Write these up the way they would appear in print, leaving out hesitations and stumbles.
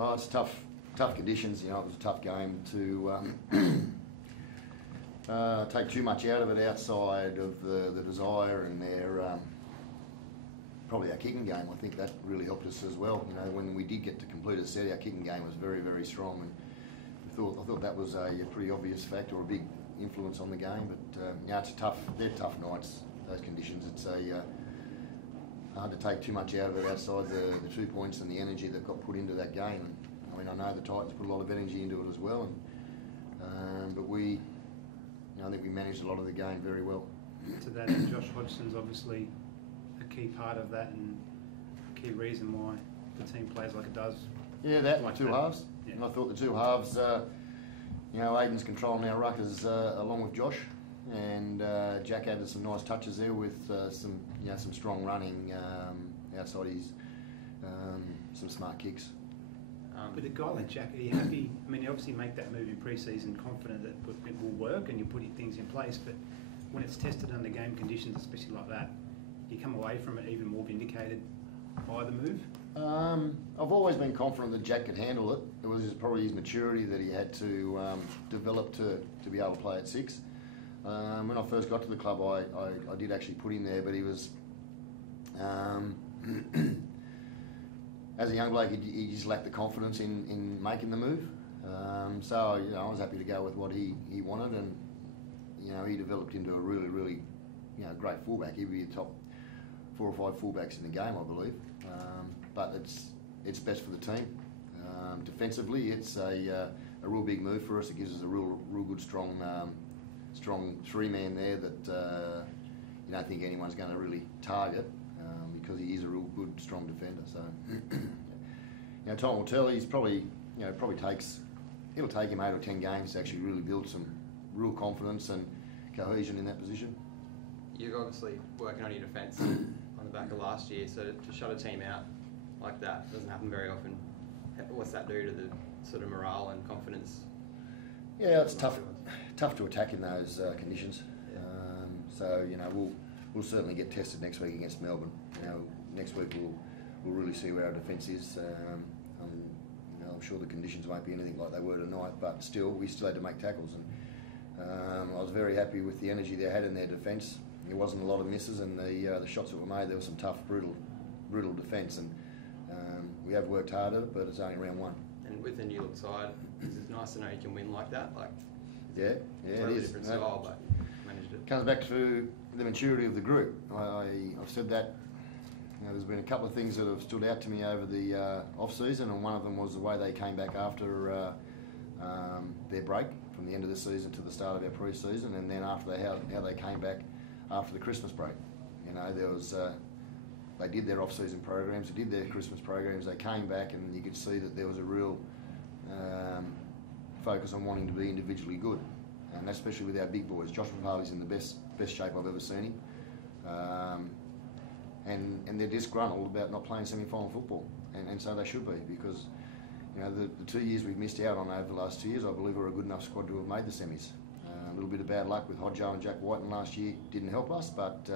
Oh, it's tough conditions. You know, it was a tough game to take too much out of it outside of the desire and their probably our kicking game. I think that really helped us as well. You know, when we did get to complete a set, our kicking game was very, very strong, and I thought that was a pretty obvious factor, or a big influence on the game. But yeah, they're tough nights. Those conditions. It's hard to take too much out of it outside the 2 points and the energy that got put into that game. And I mean, I know the Titans put a lot of energy into it as well, and but we, I think we managed a lot of the game very well. To that, Josh Hodgson's obviously a key part of that and a key reason why the team plays like it does. Yeah, that like two halves. Yeah. And I thought the two halves, Aiden's controlling our ruckers along with Josh, and Jack added some nice touches there with some strong running outside his some smart kicks. With a guy like Jack, are you happy? I mean, you obviously make that move in pre-season confident that it will work and you're putting things in place, but when it's tested under game conditions, especially like that, you come away from it even more vindicated by the move? I've always been confident that Jack could handle it. It was probably his maturity that he had to develop to be able to play at 6. When I first got to the club, I did actually put him there, but he was... as a young bloke, he just lacked the confidence in making the move. So I was happy to go with what he wanted, and he developed into a really, really great fullback. He'd be a top 4 or 5 fullbacks in the game, I believe. But it's best for the team. Defensively, it's a real big move for us. It gives us a real good, strong 3-man there that you don't think anyone's going to really target. Because he is a real good, strong defender. So, time will tell. He's probably it'll take him 8 or 10 games to actually really build some real confidence and cohesion in that position. You're obviously working on your defence on the back of last year, so to shut a team out like that doesn't happen very often. What's that do to the sort of morale and confidence? Yeah, it's tough to attack in those conditions. Yeah. We'll certainly get tested next week against Melbourne. Next week we'll really see where our defence is. I'm sure the conditions won't be anything like they were tonight, but we still had to make tackles, and I was very happy with the energy they had in their defence. There wasn't a lot of misses, and the shots that were made, there was some tough, brutal defence, and we have worked hard at it, but it's only round 1. And with the new look side, it's nice to know you can win like that. It is. Different style, but managed it. Comes back to the maturity of the group. I've said that. There's been a couple of things that have stood out to me over the off-season, and one of them was the way they came back after their break from the end of the season to the start of our pre-season, and then after how they came back after the Christmas break. They did their off-season programs, they did their Christmas programs, they came back, and you could see that there was a real focus on wanting to be individually good, and especially with our big boys. Josh Papali's in the best shape I've ever seen him. And they're disgruntled about not playing semi-final football, and so they should be, because the 2 years we've missed out on over the last 2 years, I believe we're a good enough squad to have made the semis. A little bit of bad luck with Hodjo and Jack Whiten last year didn't help us, but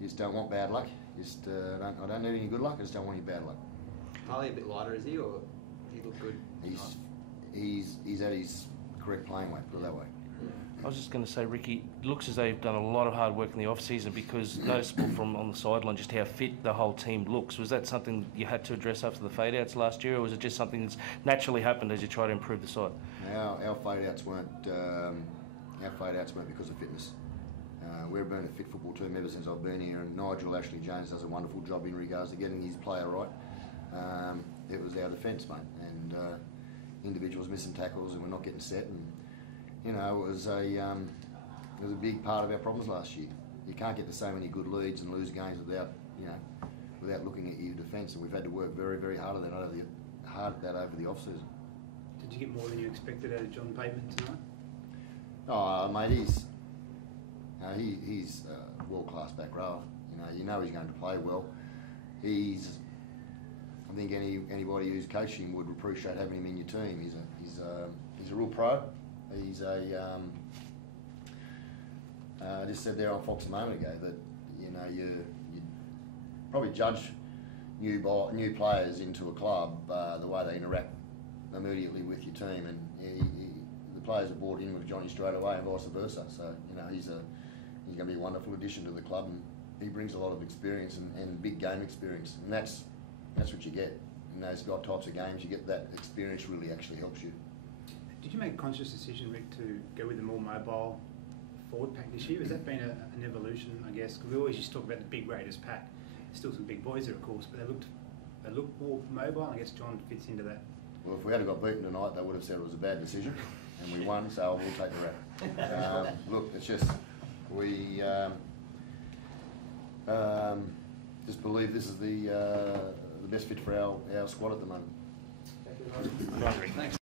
you just don't want bad luck. I don't need any good luck, I just don't want any bad luck. Harley a bit lighter, is he, or does he look good? He's at his correct playing weight, put it that way. I was just going to say, Ricky, it looks as though you've done a lot of hard work in the off-season, because noticeable from on the sideline just how fit the whole team looks. Was that something you had to address after the fade-outs last year, or was it just something that's naturally happened as you try to improve the side? Our fade-outs weren't because of fitness. We've been a fit football team ever since I've been here, and Nigel Ashley-Jones does a wonderful job in regards to getting his player right. It was our defence, mate, and individuals missing tackles, and we're not getting set, and it was a big part of our problems last year. You can't get to so many good leads and lose games without looking at your defence, and we've had to work very, very hard at that over the off-season. Did you get more than you expected out of John Bateman tonight? Oh, mate, he's a world-class back rower. He's going to play well. I think anybody who's coaching him would appreciate having him in your team. He's a real pro. He's I just said there on Fox a moment ago that you probably judge new players into a club, the way they interact immediately with your team, and the players are bought in with Johnny straight away, and vice versa. So he's going to be a wonderful addition to the club, and he brings a lot of experience and big game experience, and that's what you get in those types of games. You get that experience really actually helps you. Did you make a conscious decision, Rick, to go with a more mobile forward pack this year? Has that been an evolution, I guess? Because we always used to talk about the big Raiders pack. There's still some big boys there, of course, but they looked more mobile. I guess John fits into that. Well, if we hadn't got beaten tonight, they would have said it was a bad decision, and we won, so we'll take the rap. Look, it's just we just believe this is the best fit for our squad at the moment. Thank you. Thanks.